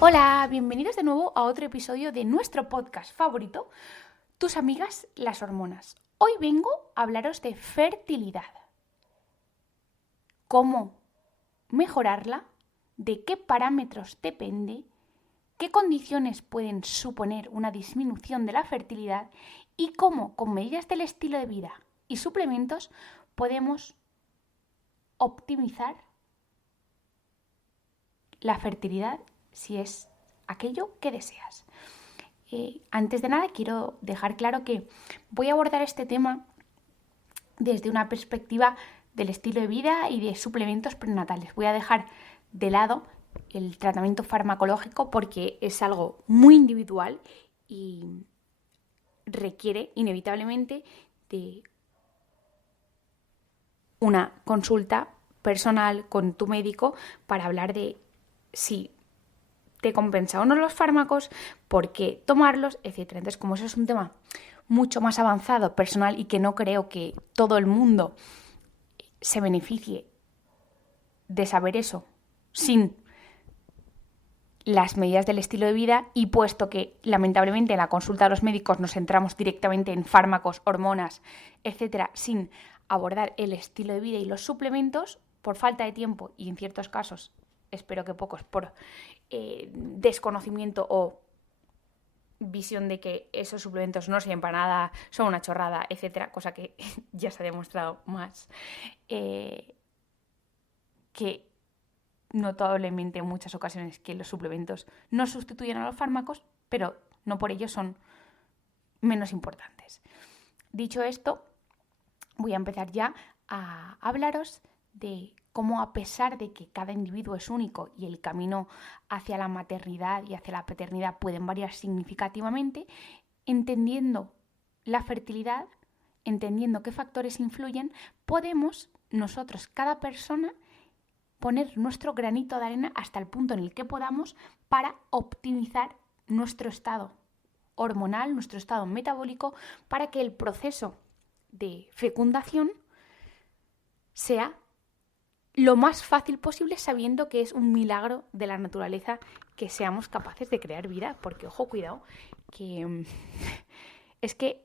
Hola, bienvenidos de nuevo a otro episodio de nuestro podcast favorito, Tus amigas las hormonas. Hoy vengo a hablaros de fertilidad. Cómo mejorarla, de qué parámetros depende, qué condiciones pueden suponer una disminución de la fertilidad y cómo, con medidas del estilo de vida y suplementos, podemos optimizar la fertilidad si es aquello que deseas. Antes de nada quiero dejar claro que voy a abordar este tema desde una perspectiva del estilo de vida y de suplementos prenatales. Voy a dejar de lado el tratamiento farmacológico porque es algo muy individual y requiere inevitablemente de una consulta personal con tu médico para hablar de si te compensa o no los fármacos, por qué tomarlos, etc. Entonces, como eso es un tema mucho más avanzado, personal, y que no creo que todo el mundo se beneficie de saber eso sin las medidas del estilo de vida, y puesto que lamentablemente en la consulta de los médicos nos centramos directamente en fármacos, hormonas, etc., sin abordar el estilo de vida y los suplementos, por falta de tiempo y en ciertos casos, espero que pocos, por desconocimiento o visión de que esos suplementos no sirven para nada, son una chorrada, etcétera, cosa que ya se ha demostrado más, que notablemente en muchas ocasiones que los suplementos no sustituyen a los fármacos, pero no por ello son menos importantes. Dicho esto, voy a empezar ya a hablaros de cómo, a pesar de que cada individuo es único y el camino hacia la maternidad y hacia la paternidad pueden variar significativamente, entendiendo la fertilidad, entendiendo qué factores influyen, podemos nosotros, cada persona, poner nuestro granito de arena hasta el punto en el que podamos para optimizar nuestro estado hormonal, nuestro estado metabólico, para que el proceso de fecundación sea lo más fácil posible, sabiendo que es un milagro de la naturaleza que seamos capaces de crear vida, porque, ojo, cuidado, que es que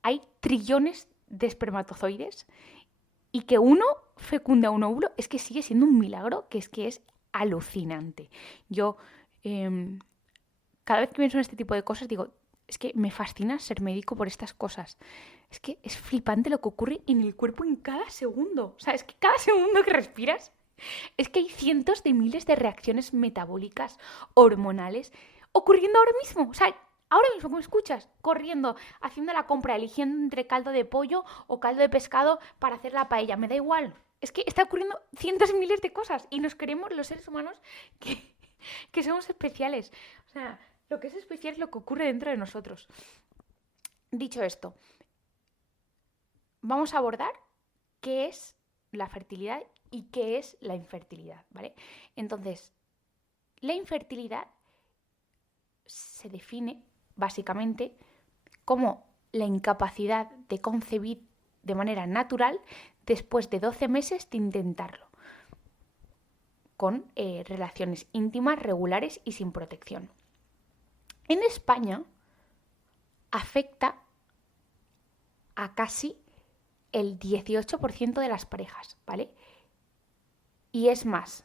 hay trillones de espermatozoides y que uno fecunda un óvulo es que sigue siendo un milagro, que es alucinante. Yo, cada vez que pienso en este tipo de cosas, digo, es que me fascina ser médico por estas cosas. Es que es flipante lo que ocurre en el cuerpo en cada segundo. O sea, es que cada segundo que respiras, es que hay cientos de miles de reacciones metabólicas, hormonales, ocurriendo ahora mismo. O sea, ahora mismo, como escuchas, corriendo, haciendo la compra, eligiendo entre caldo de pollo o caldo de pescado para hacer la paella. Me da igual. Es que está ocurriendo cientos de miles de cosas y nos creemos los seres humanos que somos especiales. O sea, lo que es especial es lo que ocurre dentro de nosotros. Dicho esto, vamos a abordar qué es la fertilidad y qué es la infertilidad, ¿vale? Entonces, la infertilidad se define básicamente como la incapacidad de concebir de manera natural después de 12 meses de intentarlo, con relaciones íntimas, regulares y sin protección. En España afecta a casi el 18% de las parejas, ¿vale? Y es más,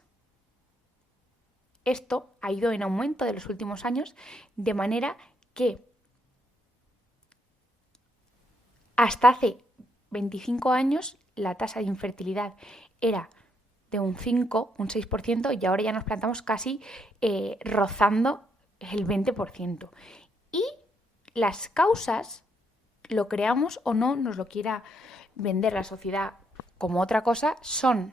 esto ha ido en aumento de los últimos años, de manera que hasta hace 25 años la tasa de infertilidad era de un 5, un 6%, y ahora ya nos plantamos casi rozando el 20%. Y las causas, lo creamos o no, nos lo quiera vender la sociedad como otra cosa, son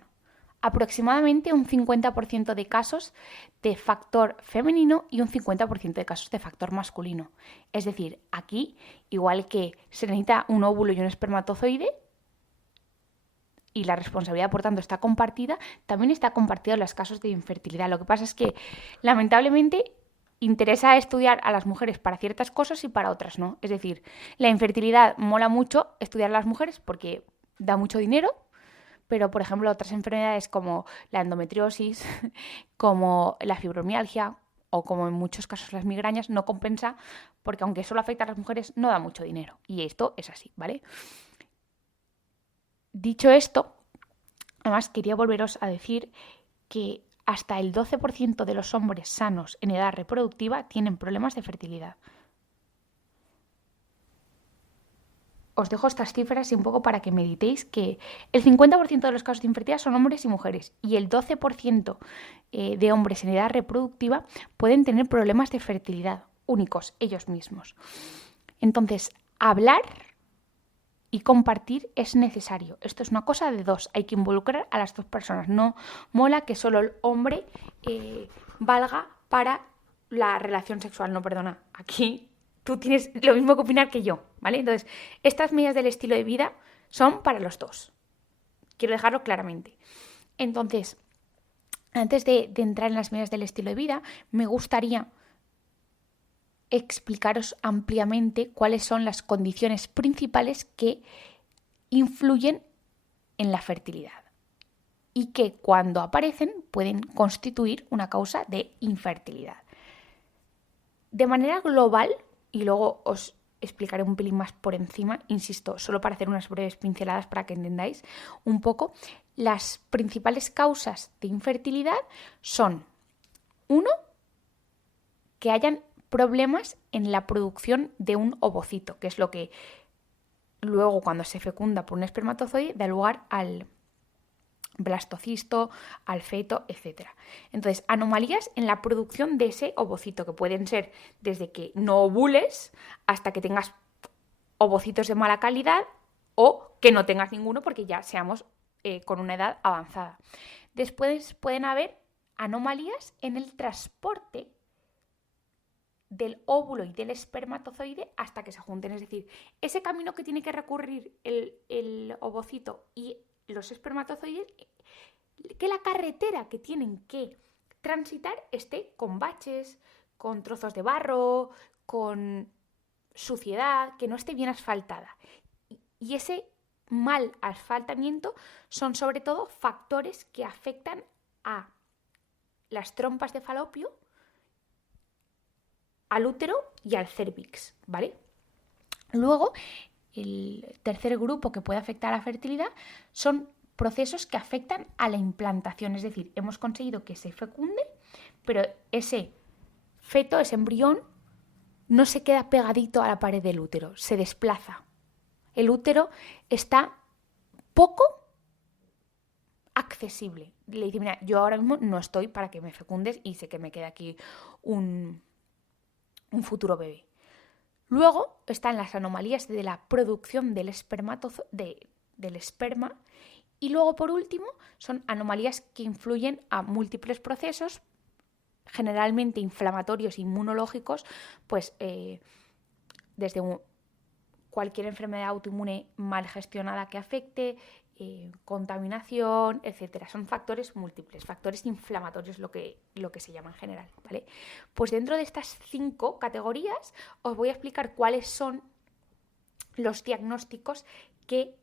aproximadamente un 50% de casos de factor femenino y un 50% de casos de factor masculino. Es decir, aquí, igual que se necesita un óvulo y un espermatozoide, y la responsabilidad, por tanto, está compartida, también está compartida en los casos de infertilidad. Lo que pasa es que, lamentablemente, interesa estudiar a las mujeres para ciertas cosas y para otras no. Es decir, la infertilidad mola mucho estudiar a las mujeres porque da mucho dinero, pero, por ejemplo, otras enfermedades como la endometriosis, como la fibromialgia, o como en muchos casos las migrañas, no compensa porque aunque solo afecta a las mujeres, no da mucho dinero. Y esto es así, ¿vale? Dicho esto, además quería volveros a decir que hasta el 12% de los hombres sanos en edad reproductiva tienen problemas de fertilidad. Os dejo estas cifras y un poco para que meditéis que el 50% de los casos de infertilidad son hombres y mujeres y el 12% de hombres en edad reproductiva pueden tener problemas de fertilidad únicos ellos mismos. Entonces, hablar y compartir es necesario. Esto es una cosa de dos. Hay que involucrar a las dos personas. No mola que solo el hombre valga para la relación sexual. No, perdona. Aquí tú tienes lo mismo que opinar que yo, ¿vale? Entonces, estas medidas del estilo de vida son para los dos. Quiero dejarlo claramente. Entonces, antes de entrar en las medidas del estilo de vida, me gustaría explicaros ampliamente cuáles son las condiciones principales que influyen en la fertilidad y que cuando aparecen pueden constituir una causa de infertilidad. De manera global, y luego os explicaré un pelín más por encima, insisto, solo para hacer unas breves pinceladas para que entendáis un poco, las principales causas de infertilidad son, uno, que hayan problemas en la producción de un ovocito, que es lo que luego cuando se fecunda por un espermatozoide da lugar al blastocisto, al feto, etc. Entonces, anomalías en la producción de ese ovocito, que pueden ser desde que no ovules hasta que tengas ovocitos de mala calidad o que no tengas ninguno porque ya seamos con una edad avanzada. Después pueden haber anomalías en el transporte del óvulo y del espermatozoide hasta que se junten. Es decir, ese camino que tiene que recorrer el ovocito y los espermatozoides, que la carretera que tienen que transitar esté con baches, con trozos de barro, con suciedad, que no esté bien asfaltada. Y ese mal asfaltamiento son sobre todo factores que afectan a las trompas de falopio, al útero y al cérvix, ¿vale? Luego, el tercer grupo que puede afectar a la fertilidad son procesos que afectan a la implantación, es decir, hemos conseguido que se fecunde, pero ese feto, ese embrión, no se queda pegadito a la pared del útero, se desplaza. El útero está poco accesible. Le dice, mira, yo ahora mismo no estoy para que me fecundes y sé que me queda aquí un futuro bebé. Luego están las anomalías de la producción del esperma y luego por último son anomalías que influyen a múltiples procesos, generalmente inflamatorios e inmunológicos, pues desde cualquier enfermedad autoinmune mal gestionada que afecte, contaminación, etcétera. Son factores múltiples, factores inflamatorios lo que se llama en general, ¿vale? Pues dentro de estas 5 categorías os voy a explicar cuáles son los diagnósticos que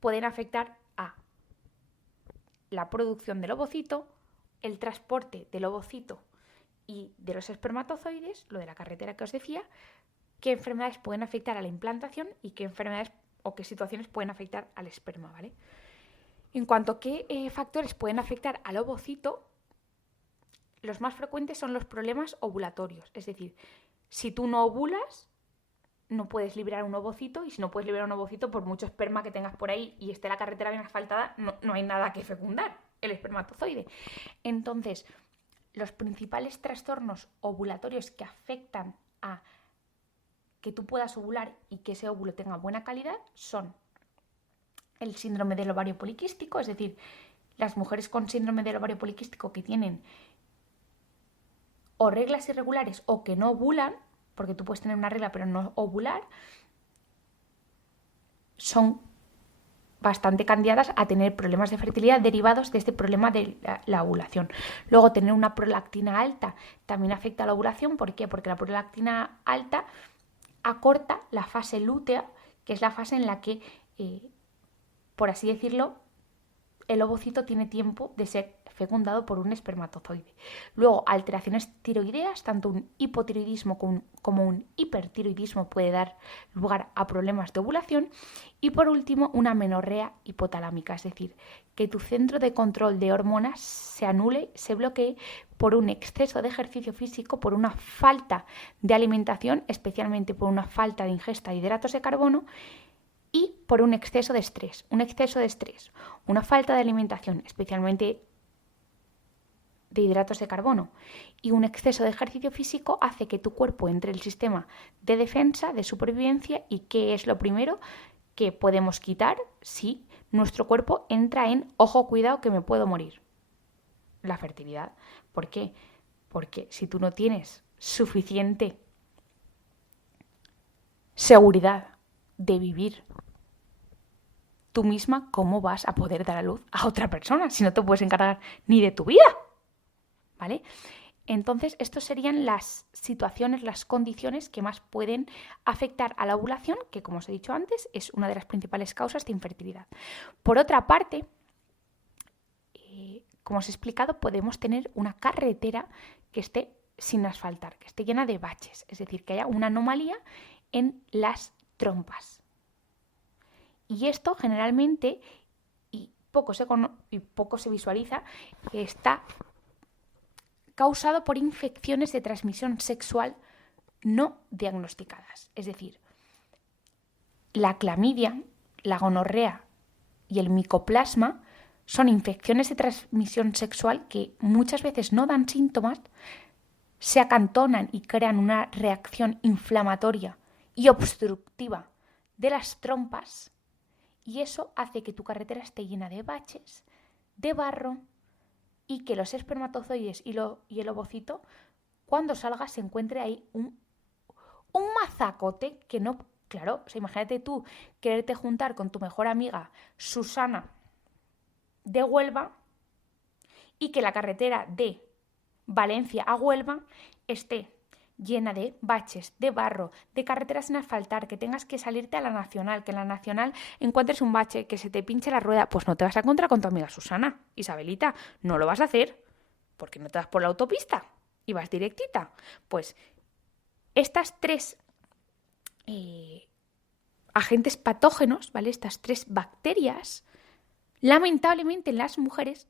pueden afectar a la producción del ovocito, el transporte del ovocito y de los espermatozoides, lo de la carretera que os decía, qué enfermedades pueden afectar a la implantación y qué enfermedades o qué situaciones pueden afectar al esperma, ¿vale? En cuanto a qué factores pueden afectar al ovocito, los más frecuentes son los problemas ovulatorios. Es decir, si tú no ovulas, no puedes liberar un ovocito, y si no puedes liberar un ovocito, por mucho esperma que tengas por ahí y esté la carretera bien asfaltada, no hay nada que fecundar el espermatozoide. Entonces, los principales trastornos ovulatorios que afectan a que tú puedas ovular y que ese óvulo tenga buena calidad son el síndrome del ovario poliquístico, es decir, las mujeres con síndrome del ovario poliquístico que tienen o reglas irregulares o que no ovulan, porque tú puedes tener una regla pero no ovular, son bastante candidatas a tener problemas de fertilidad derivados de este problema de la ovulación. Luego, tener una prolactina alta también afecta a la ovulación. ¿Por qué? Porque la prolactina alta acorta la fase lútea, que es la fase en la que, por así decirlo, el ovocito tiene tiempo de ser fecundado por un espermatozoide. Luego, alteraciones tiroideas, tanto un hipotiroidismo como un hipertiroidismo puede dar lugar a problemas de ovulación. Y por último, una amenorrea hipotalámica, es decir, que tu centro de control de hormonas se anule, se bloquee por un exceso de ejercicio físico, por una falta de alimentación, especialmente por una falta de ingesta de hidratos de carbono, y por un exceso de estrés. Una falta de alimentación, especialmente de hidratos de carbono, y un exceso de ejercicio físico hace que tu cuerpo entre en el sistema de defensa, de supervivencia. ¿Y qué es lo primero que podemos quitar si nuestro cuerpo entra en ojo, cuidado, que me puedo morir? La fertilidad. ¿Por qué? Porque si tú no tienes suficiente seguridad de vivir tú misma, ¿cómo vas a poder dar a luz a otra persona si no te puedes encargar ni de tu vida? ¿Vale? Entonces, estas serían las situaciones, las condiciones que más pueden afectar a la ovulación, que como os he dicho antes, es una de las principales causas de infertilidad. Por otra parte, como os he explicado, podemos tener una carretera que esté sin asfaltar, que esté llena de baches, es decir, que haya una anomalía en las trompas. Y esto generalmente, y poco se visualiza, está causado por infecciones de transmisión sexual no diagnosticadas. Es decir, la clamidia, la gonorrea y el micoplasma son infecciones de transmisión sexual que muchas veces no dan síntomas, se acantonan y crean una reacción inflamatoria y obstructiva de las trompas, y eso hace que tu carretera esté llena de baches, de barro, y que los espermatozoides y el ovocito, cuando salga, se encuentre ahí un mazacote que no... Claro, o sea, imagínate tú quererte juntar con tu mejor amiga Susana de Huelva y que la carretera de Valencia a Huelva esté llena de baches, de barro, de carreteras sin asfaltar, que tengas que salirte a la Nacional, que en la Nacional encuentres un bache, que se te pinche la rueda. Pues no te vas a encontrar con tu amiga Susana, Isabelita, no lo vas a hacer, porque no te vas por la autopista y vas directita. Pues estas tres agentes patógenos, ¿vale? Estas tres bacterias, lamentablemente en las mujeres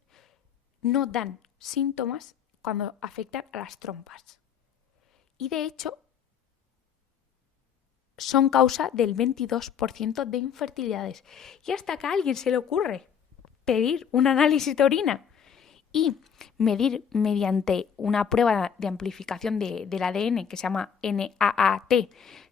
no dan síntomas cuando afectan a las trompas. Y de hecho, son causa del 22% de infertilidades. Y hasta que a alguien se le ocurre pedir un análisis de orina y medir mediante una prueba de amplificación del ADN que se llama NAAT,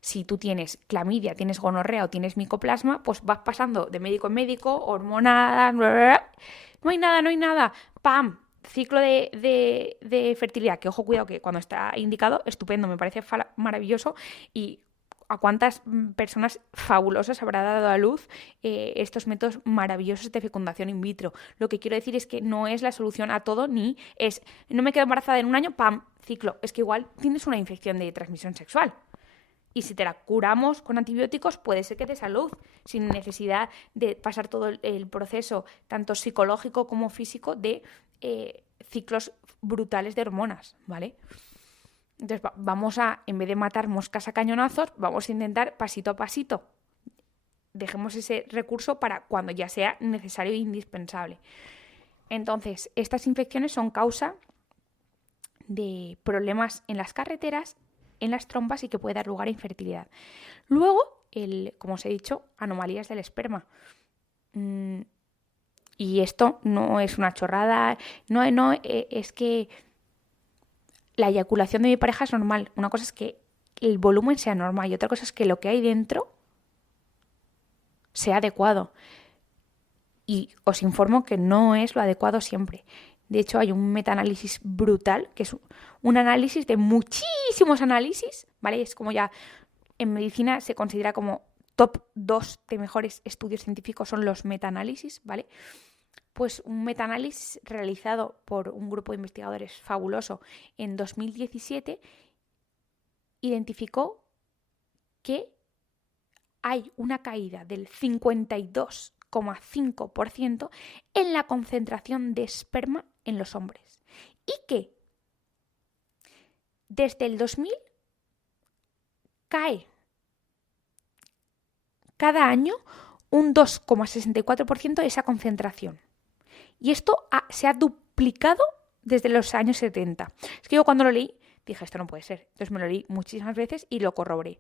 si tú tienes clamidia, tienes gonorrea o tienes micoplasma, pues vas pasando de médico en médico, hormonadas, no hay nada, ¡pam! Ciclo de fertilidad, que ojo, cuidado, que cuando está indicado, estupendo, me parece maravilloso. Y a cuántas personas fabulosas habrá dado a luz estos métodos maravillosos de fecundación in vitro. Lo que quiero decir es que no es la solución a todo, ni es, no me quedo embarazada en un año, ¡pam!, ciclo. Es que igual tienes una infección de transmisión sexual. Y si te la curamos con antibióticos, puede ser que te dé salud, sin necesidad de pasar todo el proceso, tanto psicológico como físico, de ciclos brutales de hormonas, ¿vale? Entonces vamos a, en vez de matar moscas a cañonazos, vamos a intentar pasito a pasito. Dejemos ese recurso para cuando ya sea necesario e indispensable. Entonces, estas infecciones son causa de problemas en las carreteras, en las trompas, y que puede dar lugar a infertilidad. Luego, como os he dicho, anomalías del esperma. Y esto no es una chorrada, es que la eyaculación de mi pareja es normal. Una cosa es que el volumen sea normal y otra cosa es que lo que hay dentro sea adecuado. Y os informo que no es lo adecuado siempre. De hecho, hay un metaanálisis brutal, que es un análisis de muchísimos análisis, ¿vale? Es como ya en medicina se considera como top 2 de mejores estudios científicos son los metaanálisis, ¿vale? Pues un metaanálisis realizado por un grupo de investigadores fabuloso en 2017 identificó que hay una caída del 52,5% 2,5% en la concentración de esperma en los hombres. Y que desde el 2000 cae cada año un 2,64% esa concentración. Y esto se ha duplicado desde los años 70. Es que yo cuando lo leí dije, esto no puede ser. Entonces me lo leí muchísimas veces y lo corroboré.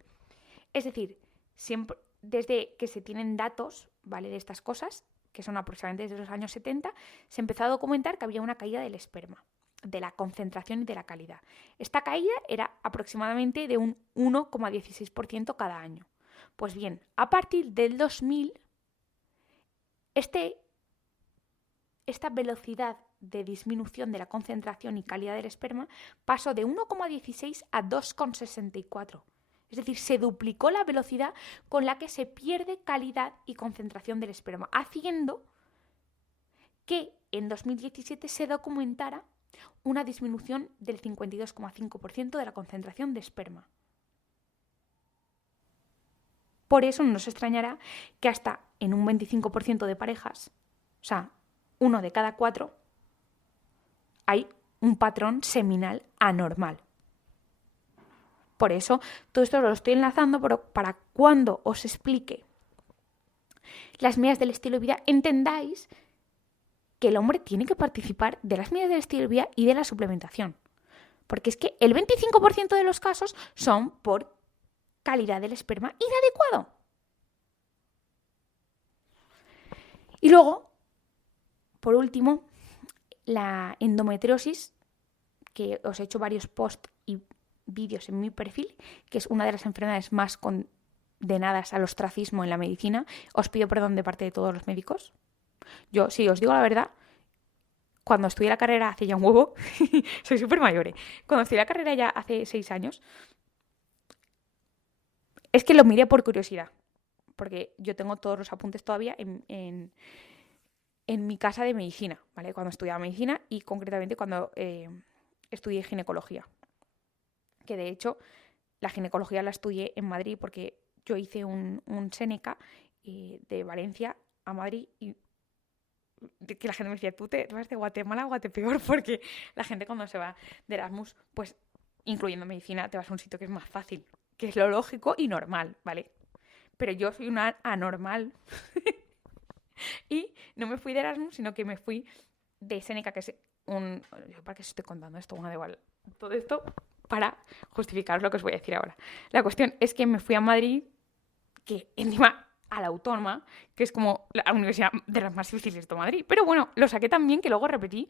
Es decir, siempre, desde que se tienen datos, ¿vale?, de estas cosas, que son aproximadamente desde los años 70, se empezó a documentar que había una caída del esperma, de la concentración y de la calidad. Esta caída era aproximadamente de un 1,16% cada año. Pues bien, a partir del 2000, esta velocidad de disminución de la concentración y calidad del esperma pasó de 1,16 a 2,64. Es decir, se duplicó la velocidad con la que se pierde calidad y concentración del esperma, haciendo que en 2017 se documentara una disminución del 52,5% de la concentración de esperma. Por eso no nos extrañará que hasta en un 25% de parejas, o sea, 1 de cada 4, hay un patrón seminal anormal. Por eso, todo esto lo estoy enlazando para cuando os explique las medidas del estilo de vida, entendáis que el hombre tiene que participar de las medidas del estilo de vida y de la suplementación. Porque es que el 25% de los casos son por calidad del esperma inadecuado. Y luego, por último, la endometriosis, que os he hecho varios posts y vídeos en mi perfil, que es una de las enfermedades más condenadas al ostracismo en la medicina. Os pido perdón de parte de todos los médicos. Yo, sí, os digo la verdad, cuando estudié la carrera hace ya un huevo, soy súper mayor, cuando estudié la carrera ya hace 6 años, es que lo miré por curiosidad, porque yo tengo todos los apuntes todavía en mi casa de medicina, ¿vale? Cuando estudiaba medicina y concretamente cuando estudié ginecología. Que de hecho la ginecología la estudié en Madrid porque yo hice un Seneca de Valencia a Madrid y que la gente me decía, tú te vas de Guatemala a Guatepeor, porque la gente cuando se va de Erasmus, pues incluyendo medicina, te vas a un sitio que es más fácil, que es lo lógico y normal, ¿vale? Pero yo soy una anormal y no me fui de Erasmus, sino que me fui de Seneca, que es ¿para qué os estoy contando esto? Bueno, da igual. Todo esto para justificaros lo que os voy a decir ahora. La cuestión es que me fui a Madrid, que encima a la Autónoma, que es como la universidad de las más difíciles de Madrid. Pero bueno, lo saqué tan bien que luego repetí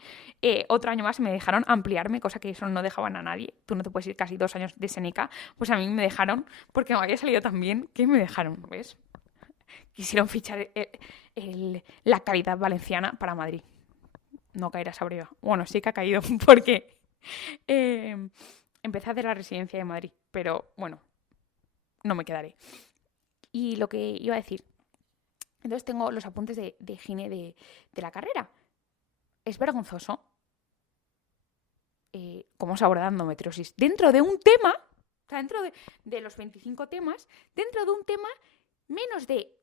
otro año más y me dejaron ampliarme, cosa que eso no dejaban a nadie. Tú no te puedes ir casi 2 años de Seneca. Pues a mí me dejaron, porque me había salido tan bien que me dejaron, ¿ves? Quisieron fichar la calidad valenciana para Madrid. No caerá esa prueba. Bueno, sí que ha caído porque empecé a hacer la residencia de Madrid, pero bueno, no me quedaré. Y lo que iba a decir, entonces tengo los apuntes de gine de la carrera. Es vergonzoso cómo se aborda endometriosis. Dentro de un tema, o sea, dentro de los 25 temas, dentro de un tema, menos de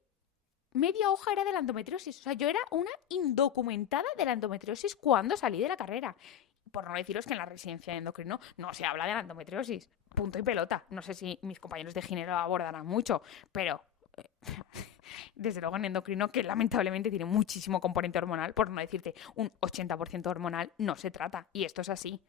media hoja era de la endometriosis. O sea, yo era una indocumentada de la endometriosis cuando salí de la carrera. Por no deciros que en la residencia de endocrino no se habla de la endometriosis. Punto y pelota. No sé si mis compañeros de género abordarán mucho, pero desde luego en endocrino, que lamentablemente tiene muchísimo componente hormonal, por no decirte un 80% hormonal, no se trata. Y esto es así.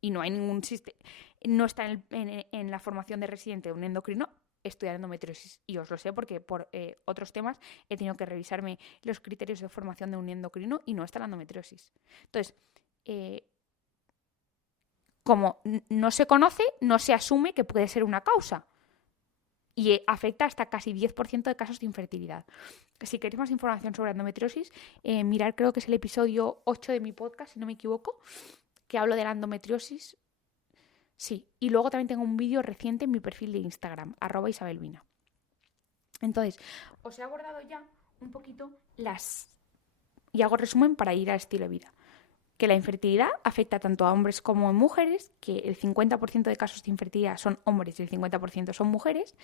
Y no hay ningún sistema. No está en la formación de residente de un endocrino estudiar endometriosis. Y os lo sé porque por otros temas he tenido que revisarme los criterios de formación de un endocrino y no está la endometriosis. Entonces, como no se conoce, no se asume que puede ser una causa. Y afecta hasta casi 10% de casos de infertilidad. Si queréis más información sobre endometriosis, mirad, creo que es el episodio 8 de mi podcast, si no me equivoco, que hablo de la endometriosis. Sí, y luego también tengo un vídeo reciente en mi perfil de Instagram, @isabelvina. Entonces, os he abordado ya un poquito y hago resumen para ir al estilo de vida. Que la infertilidad afecta tanto a hombres como a mujeres, que el 50% de casos de infertilidad son hombres y el 50% son mujeres,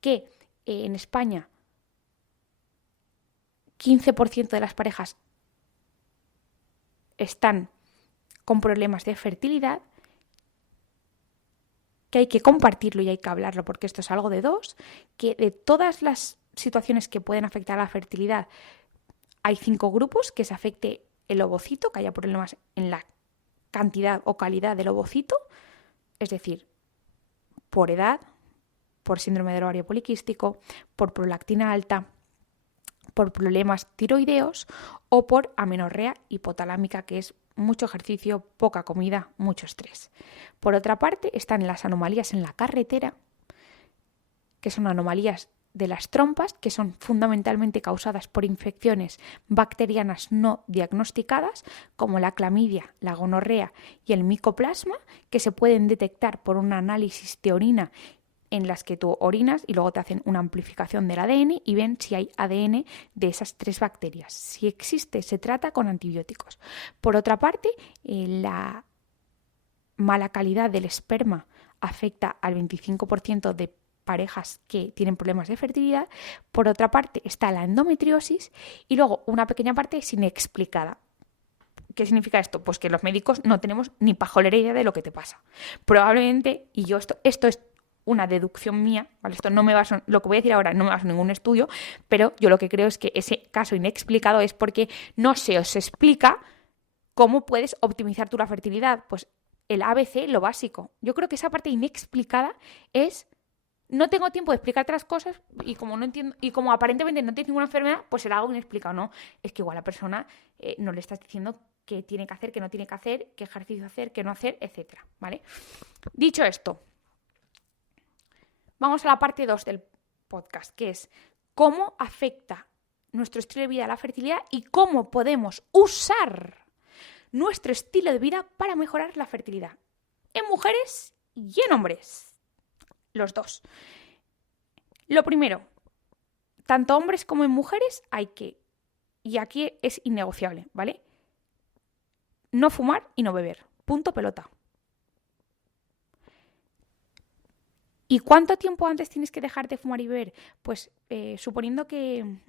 que en España 15% de las parejas están con problemas de fertilidad, que hay que compartirlo y hay que hablarlo porque esto es algo de dos, que de todas las situaciones que pueden afectar a la fertilidad hay 5 grupos, que se afecte el ovocito, que haya problemas en la cantidad o calidad del ovocito, es decir, por edad, por síndrome del ovario poliquístico, por prolactina alta, por problemas tiroideos o por amenorrea hipotalámica, que es mucho ejercicio, poca comida, mucho estrés. Por otra parte, están las anomalías en la carretera, que son anomalías de las trompas, que son fundamentalmente causadas por infecciones bacterianas no diagnosticadas, como la clamidia, la gonorrea y el micoplasma, que se pueden detectar por un análisis de orina en las que tú orinas y luego te hacen una amplificación del ADN y ven si hay ADN de esas 3 bacterias. Si existe, se trata con antibióticos. Por otra parte, la mala calidad del esperma afecta al 25% de parejas que tienen problemas de fertilidad. Por otra parte está la endometriosis y luego una pequeña parte es inexplicada. ¿Qué significa esto? Pues que los médicos no tenemos ni pajolera idea de lo que te pasa. Probablemente, y yo esto es una deducción mía, ¿vale? Esto no me baso, lo que voy a decir ahora no me baso en ningún estudio, pero yo lo que creo es que ese caso inexplicado es porque no se os explica cómo puedes optimizar tu la fertilidad. Pues el ABC, lo básico. Yo creo que esa parte inexplicada es: no tengo tiempo de explicarte las cosas y como no entiendo, y como aparentemente no tienes ninguna enfermedad, pues será algo inexplicado. No, es que igual la persona no le estás diciendo qué tiene que hacer, qué no tiene que hacer, qué ejercicio hacer, qué no hacer, etcétera, ¿vale? Dicho esto, vamos a la parte 2 del podcast, que es cómo afecta nuestro estilo de vida a la fertilidad y cómo podemos usar nuestro estilo de vida para mejorar la fertilidad en mujeres y en hombres. Los dos. Lo primero, tanto hombres como en mujeres hay que, y aquí es innegociable, ¿vale? No fumar y no beber. Punto pelota. ¿Y cuánto tiempo antes tienes que dejar de fumar y beber? Pues suponiendo que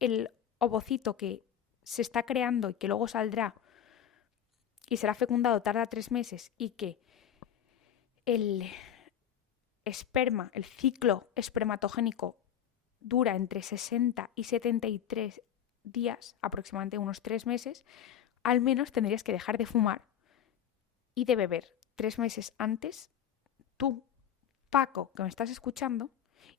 el ovocito que se está creando y que luego saldrá y será fecundado tarda 3 meses y que el esperma, el ciclo espermatogénico dura entre 60 y 73 días, aproximadamente unos 3 meses, al menos tendrías que dejar de fumar y de beber 3 meses antes, tú, Paco, que me estás escuchando,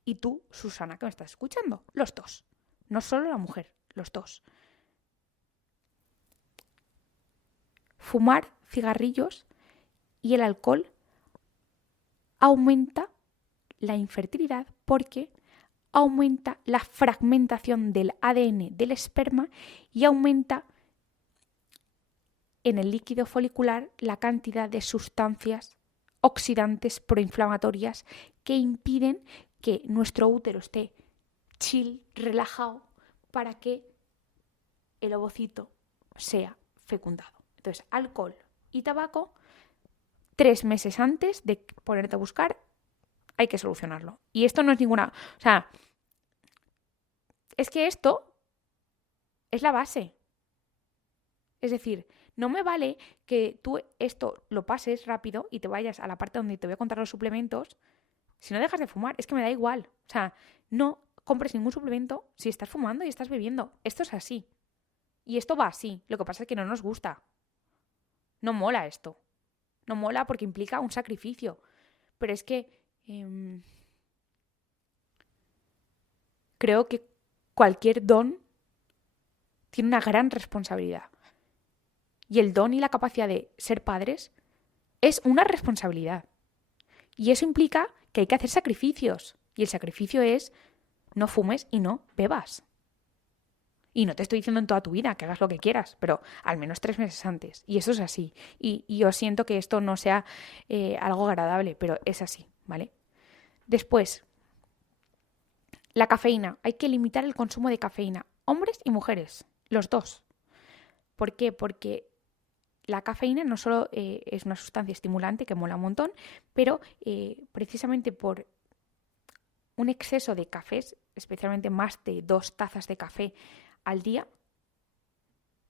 y tú, Susana, que me estás escuchando. Los dos. No solo la mujer, los dos. Fumar cigarrillos y el alcohol aumenta la infertilidad porque aumenta la fragmentación del ADN del esperma y aumenta en el líquido folicular la cantidad de sustancias oxidantes proinflamatorias que impiden que nuestro útero esté chill, relajado, para que el ovocito sea fecundado. Entonces, alcohol y tabaco, 3 meses antes de ponerte a buscar, hay que solucionarlo. Y esto no es ninguna... O sea, es que esto es la base. Es decir, no me vale que tú esto lo pases rápido y te vayas a la parte donde te voy a contar los suplementos si no dejas de fumar. Es que me da igual. O sea, no compres ningún suplemento si estás fumando y estás bebiendo. Esto es así. Y esto va así. Lo que pasa es que no nos gusta. No mola esto. No mola porque implica un sacrificio. Pero es que creo que cualquier don tiene una gran responsabilidad. Y el don y la capacidad de ser padres es una responsabilidad. Y eso implica que hay que hacer sacrificios. Y el sacrificio es no fumes y no bebas. Y no te estoy diciendo en toda tu vida que hagas lo que quieras, pero al menos 3 meses antes. Y eso es así. Y yo siento que esto no sea algo agradable, pero es así, ¿vale? Después, la cafeína. Hay que limitar el consumo de cafeína. Hombres y mujeres, los dos. ¿Por qué? Porque la cafeína no solo es una sustancia estimulante que mola un montón, pero precisamente por un exceso de cafés, especialmente más de 2 tazas de café al día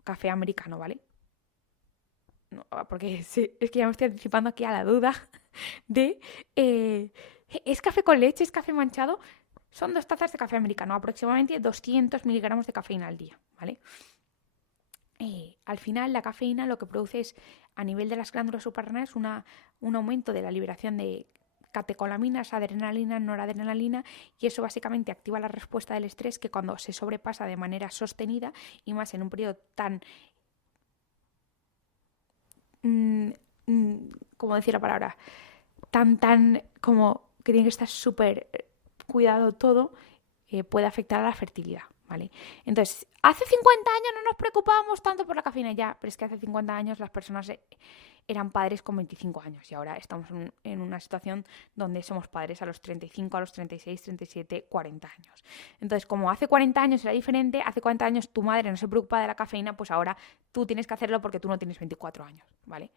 café americano, ¿vale? No, porque sí, es que ya me estoy anticipando aquí a la duda de ¿es café con leche? ¿Es café manchado? Son 2 tazas de café americano, aproximadamente 200 miligramos de cafeína al día, ¿vale? Al final la cafeína lo que produce es, a nivel de las glándulas suprarrenales, un aumento de la liberación de catecolaminas, adrenalina, noradrenalina, y eso básicamente activa la respuesta del estrés, que cuando se sobrepasa de manera sostenida y más en un periodo tan ¿cómo decir la palabra? Tan como que tiene que estar súper cuidado todo, puede afectar a la fertilidad, ¿vale? Entonces, hace 50 años no nos preocupábamos tanto por la cafeína ya, pero es que hace 50 años las personas eran padres con 25 años y ahora estamos en una situación donde somos padres a los 35, a los 36, 37, 40 años. Entonces, como hace 40 años era diferente, hace 40 años tu madre no se preocupa de la cafeína, pues ahora tú tienes que hacerlo porque tú no tienes 24 años, ¿vale?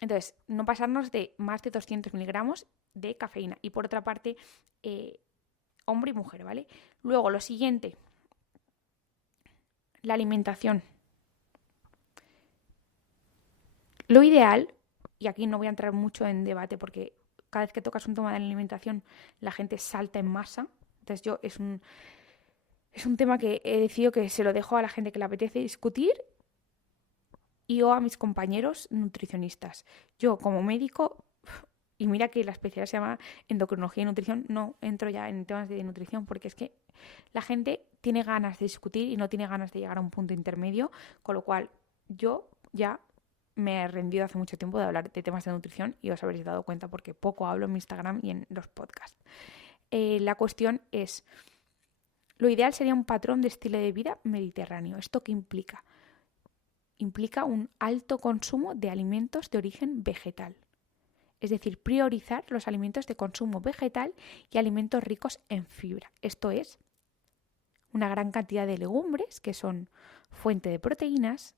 Entonces, no pasarnos de más de 200 miligramos de cafeína. Y por otra parte, hombre y mujer, ¿vale? Luego, lo siguiente, la alimentación. Lo ideal, y aquí no voy a entrar mucho en debate porque cada vez que tocas un tema de la alimentación la gente salta en masa. Entonces es un tema que he decidido que se lo dejo a la gente que le apetece discutir y o a mis compañeros nutricionistas. Yo como médico, y mira que la especialidad se llama endocrinología y nutrición, no entro ya en temas de nutrición porque es que la gente tiene ganas de discutir y no tiene ganas de llegar a un punto intermedio, con lo cual yo ya me he rendido hace mucho tiempo de hablar de temas de nutrición y os habréis dado cuenta porque poco hablo en mi Instagram y en los podcasts. La cuestión es, lo ideal sería un patrón de estilo de vida mediterráneo. ¿Esto qué implica? Implica un alto consumo de alimentos de origen vegetal. Es decir, priorizar los alimentos de consumo vegetal y alimentos ricos en fibra. Esto es, una gran cantidad de legumbres, que son fuente de proteínas,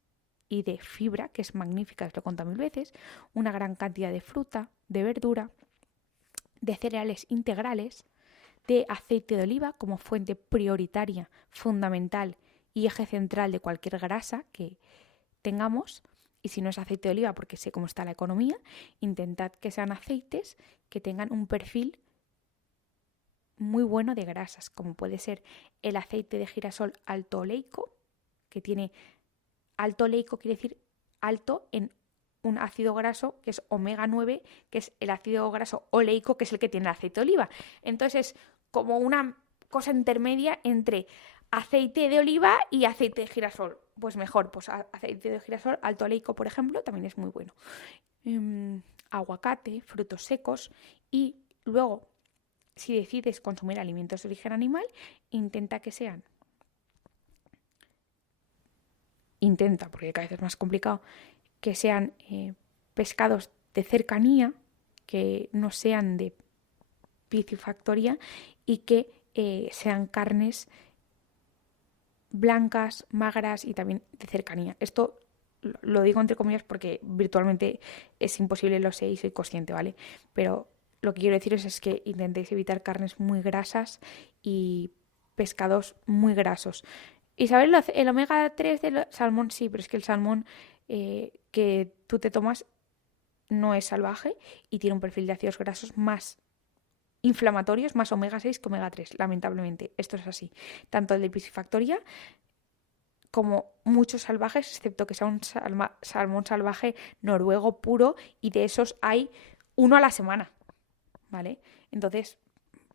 y de fibra, que es magnífica, os lo he contado 1000 veces, una gran cantidad de fruta, de verdura, de cereales integrales, de aceite de oliva como fuente prioritaria, fundamental y eje central de cualquier grasa que tengamos. Y si no es aceite de oliva, porque sé cómo está la economía, intentad que sean aceites que tengan un perfil muy bueno de grasas, como puede ser el aceite de girasol alto oleico, que tiene alto oleico, quiere decir alto en un ácido graso que es omega 9, que es el ácido graso oleico, que es el que tiene el aceite de oliva. Entonces es como una cosa intermedia entre aceite de oliva y aceite de girasol. Pues mejor, pues aceite de girasol alto oleico, por ejemplo, también es muy bueno. Aguacate, frutos secos y luego, si decides consumir alimentos de origen animal, intenta que sean, porque cada vez es más complicado, que sean pescados de cercanía, que no sean de piscifactoría y que sean carnes blancas, magras y también de cercanía. Esto lo digo entre comillas porque virtualmente es imposible, lo sé y soy consciente, ¿vale? Pero lo que quiero deciros es que intentéis evitar carnes muy grasas y pescados muy grasos. ¿Y sabéis el omega 3 del salmón? Sí, pero es que el salmón que tú te tomas no es salvaje y tiene un perfil de ácidos grasos más inflamatorios, más omega 6 que omega 3, lamentablemente. Esto es así. Tanto el de piscifactoría como muchos salvajes, excepto que sea un salmón salvaje noruego puro, y de esos hay uno a la semana, ¿vale? Entonces,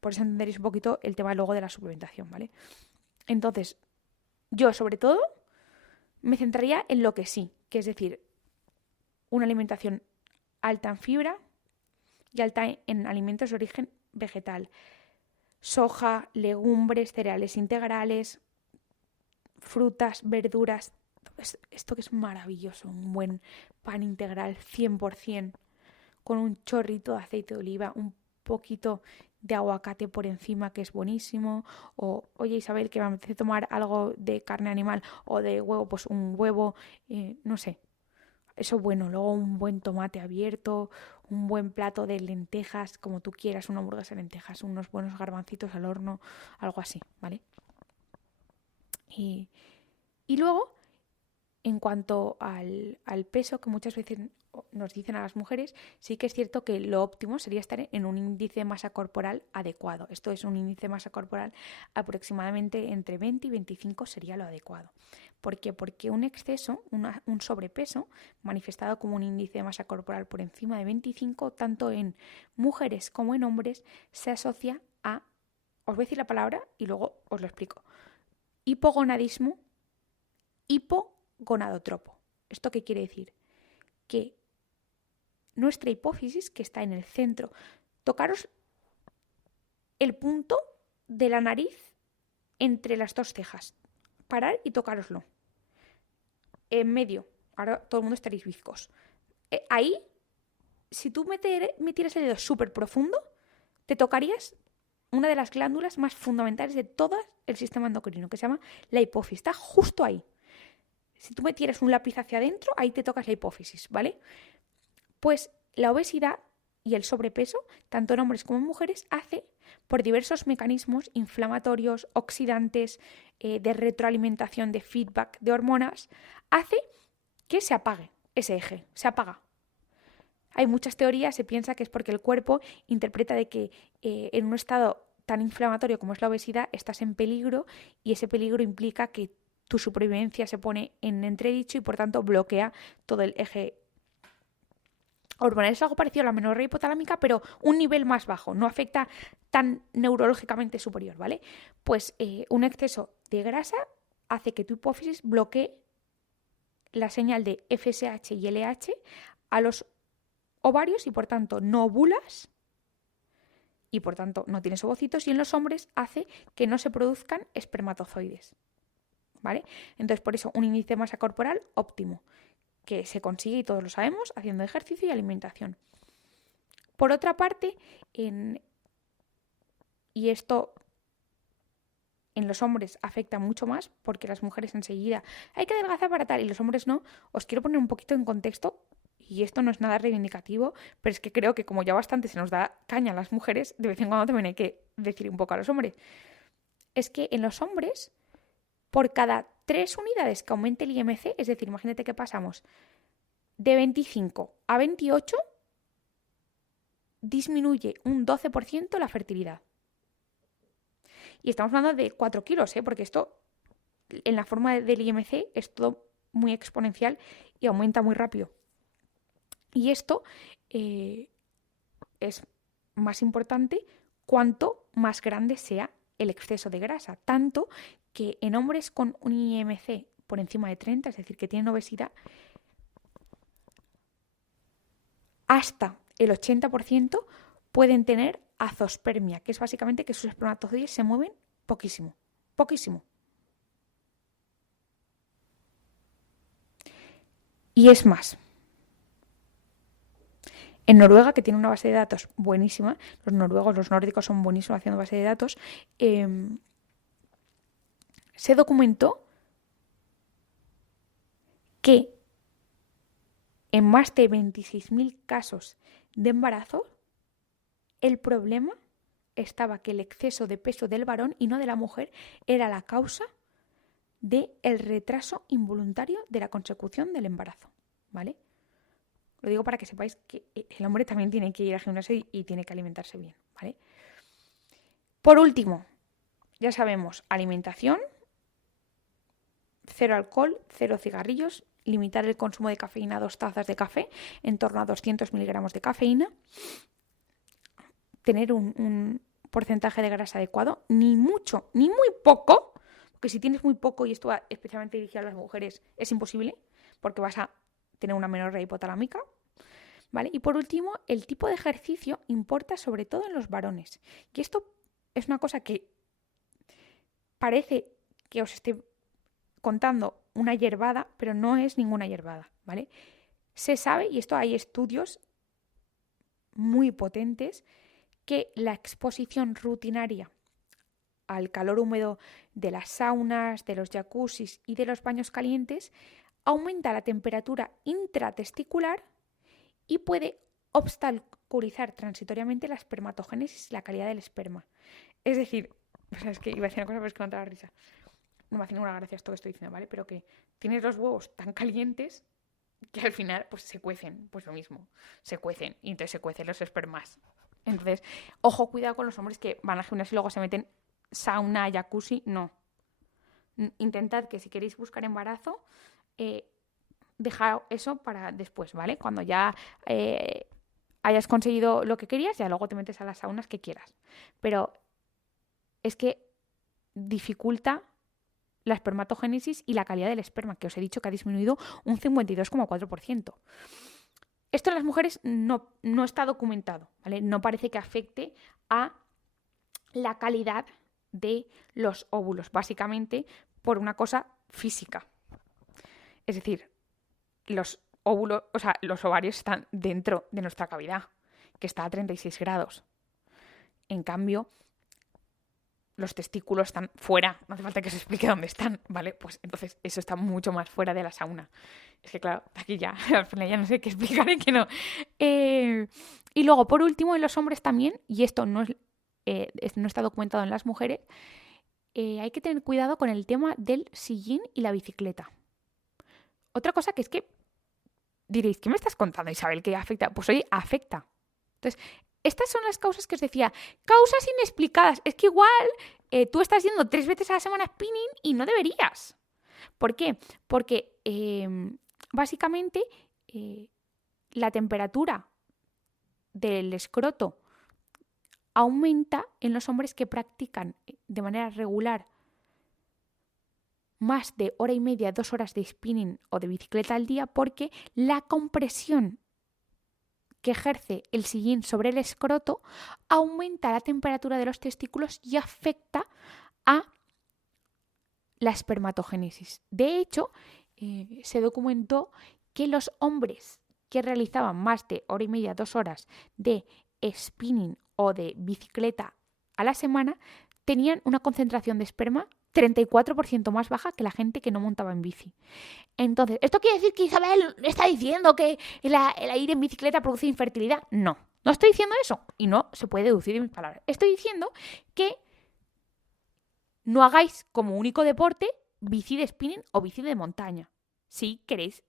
por eso entenderéis un poquito el tema luego de la suplementación, ¿vale? Entonces, yo sobre todo me centraría en lo que sí, que es decir, una alimentación alta en fibra y alta en alimentos de origen vegetal. Soja, legumbres, cereales integrales, frutas, verduras. Esto que es maravilloso, un buen pan integral 100%, con un chorrito de aceite de oliva, un poquito de aguacate por encima, que es buenísimo. O, oye Isabel, que me apetece tomar algo de carne animal o de huevo, pues un huevo, no sé. Eso bueno, luego un buen tomate abierto, un buen plato de lentejas, como tú quieras, una hamburguesa de lentejas, unos buenos garbancitos al horno, algo así, ¿vale? Y Y luego, en cuanto al peso, que muchas veces nos dicen a las mujeres, sí que es cierto que lo óptimo sería estar en un índice de masa corporal adecuado. Esto es un índice de masa corporal aproximadamente entre 20 y 25 sería lo adecuado. ¿Por qué? Porque un exceso, un sobrepeso, manifestado como un índice de masa corporal por encima de 25, tanto en mujeres como en hombres, se asocia a, os voy a decir la palabra y luego os lo explico, hipogonadismo, hipogonadotropo. ¿Esto qué quiere decir? Que nuestra hipófisis, que está en el centro, tocaros el punto de la nariz entre las dos cejas, parar y tocároslo. En medio, ahora todo el mundo estaréis bizcos. Ahí, si tú metieras el dedo súper profundo, te tocarías una de las glándulas más fundamentales de todo el sistema endocrino, que se llama la hipófisis. Está justo ahí. Si tú metieras un lápiz hacia adentro, ahí te tocas la hipófisis, ¿vale? Pues la obesidad y el sobrepeso, tanto en hombres como en mujeres, hace por diversos mecanismos inflamatorios, oxidantes, de retroalimentación, de feedback, de hormonas, hace que se apague ese eje, se apaga. Hay muchas teorías, se piensa que es porque el cuerpo interpreta de que en un estado tan inflamatorio como es la obesidad estás en peligro y ese peligro implica que tu supervivencia se pone en entredicho y por tanto bloquea todo el eje hormonal. Es algo parecido a la amenorrea hipotalámica, pero un nivel más bajo, no afecta tan neurológicamente superior, ¿vale? Pues un exceso de grasa hace que tu hipófisis bloquee la señal de FSH y LH a los ovarios y por tanto no ovulas y por tanto no tienes ovocitos, y en los hombres hace que no se produzcan espermatozoides, ¿vale? Entonces por eso un índice de masa corporal óptimo, que se consigue, y todos lo sabemos, haciendo ejercicio y alimentación. Por otra parte, y esto en los hombres afecta mucho más, porque las mujeres enseguida hay que adelgazar para tal y los hombres no, os quiero poner un poquito en contexto, y esto no es nada reivindicativo, pero es que creo que como ya bastante se nos da caña a las mujeres, de vez en cuando también hay que decir un poco a los hombres. Es que en los hombres, por cada 3 unidades que aumente el IMC, es decir, imagínate que pasamos de 25 a 28, disminuye un 12% la fertilidad. Y estamos hablando de 4 kilos, porque esto en la forma del IMC es todo muy exponencial y aumenta muy rápido. Y esto es más importante cuanto más grande sea el exceso de grasa. Tanto que en hombres con un IMC por encima de 30, es decir, que tienen obesidad, hasta el 80% pueden tener azospermia, que es básicamente que sus espermatozoides se mueven poquísimo, poquísimo. Y es más, en Noruega, que tiene una base de datos buenísima, los noruegos, los nórdicos son buenísimos haciendo base de datos, se documentó que en más de 26.000 casos de embarazo, el problema estaba que el exceso de peso del varón y no de la mujer era la causa del retraso involuntario de la consecución del embarazo, ¿vale? Lo digo para que sepáis que el hombre también tiene que ir al gimnasio y tiene que alimentarse bien, ¿vale? Por último, ya sabemos, alimentación, 0 alcohol, 0 cigarrillos, limitar el consumo de cafeína a 2 tazas de café, en torno a 200 miligramos de cafeína, tener un porcentaje de grasa adecuado, ni mucho ni muy poco, porque si tienes muy poco, y esto va especialmente dirigido a las mujeres, es imposible, porque vas a tener una amenorrea hipotalámica, ¿vale? Y por último, el tipo de ejercicio importa sobre todo en los varones. Y esto es una cosa que parece que os esté contando una hierbada, pero no es ninguna hierbada, ¿vale? Se sabe, y esto hay estudios muy potentes, que la exposición rutinaria al calor húmedo de las saunas, de los jacuzzis y de los baños calientes aumenta la temperatura intratesticular y puede obstaculizar transitoriamente la espermatogénesis y la calidad del esperma. Es decir, es que iba a decir una cosa, pero es que no te da risa. no me hace ninguna gracia esto que estoy diciendo, ¿vale? Pero que tienes los huevos tan calientes que al final pues se cuecen, pues lo mismo, se cuecen y entonces se cuecen los espermas. Entonces, ojo, cuidado con los hombres que van al gimnasio y luego se meten sauna, jacuzzi, no. Intentad que si queréis buscar embarazo, dejad eso para después, ¿vale? Cuando ya hayas conseguido lo que querías, ya luego te metes a las saunas que quieras. Pero es que dificulta la espermatogénesis y la calidad del esperma, que os he dicho que ha disminuido un 52,4%. Esto en las mujeres no está documentado, ¿vale? No parece que afecte a la calidad de los óvulos, básicamente por una cosa física. Es decir, los óvulos, o sea, los ovarios están dentro de nuestra cavidad, que está a 36 grados. En cambio, los testículos están fuera, no hace falta que se explique dónde están, ¿vale? Pues entonces eso está mucho más fuera de la sauna. Es que claro, aquí ya, al final ya no sé qué explicar y qué no. Y luego, por último, en los hombres también, y esto no está documentado en las mujeres, hay que tener cuidado con el tema del sillín y la bicicleta. Otra cosa que es que diréis, ¿qué me estás contando, Isabel? ¿Qué afecta? Pues oye, afecta. Entonces, estas son las causas que os decía. Causas inexplicadas. Es que igual tú estás yendo 3 veces a la semana a spinning y no deberías. ¿Por qué? Porque básicamente la temperatura del escroto aumenta en los hombres que practican de manera regular más de hora y media, 2 horas de spinning o de bicicleta al día, porque la compresión que ejerce el sillín sobre el escroto aumenta la temperatura de los testículos y afecta a la espermatogénesis. De hecho, se documentó que los hombres que realizaban más de hora y media, 2 horas de spinning o de bicicleta a la semana tenían una concentración de esperma 34% más baja que la gente que no montaba en bici. Entonces, ¿esto quiere decir que Isabel está diciendo que el ir en bicicleta produce infertilidad? No, no estoy diciendo eso y no se puede deducir de mis palabras. Estoy diciendo que no hagáis como único deporte bici de spinning o bici de montaña. Si queréis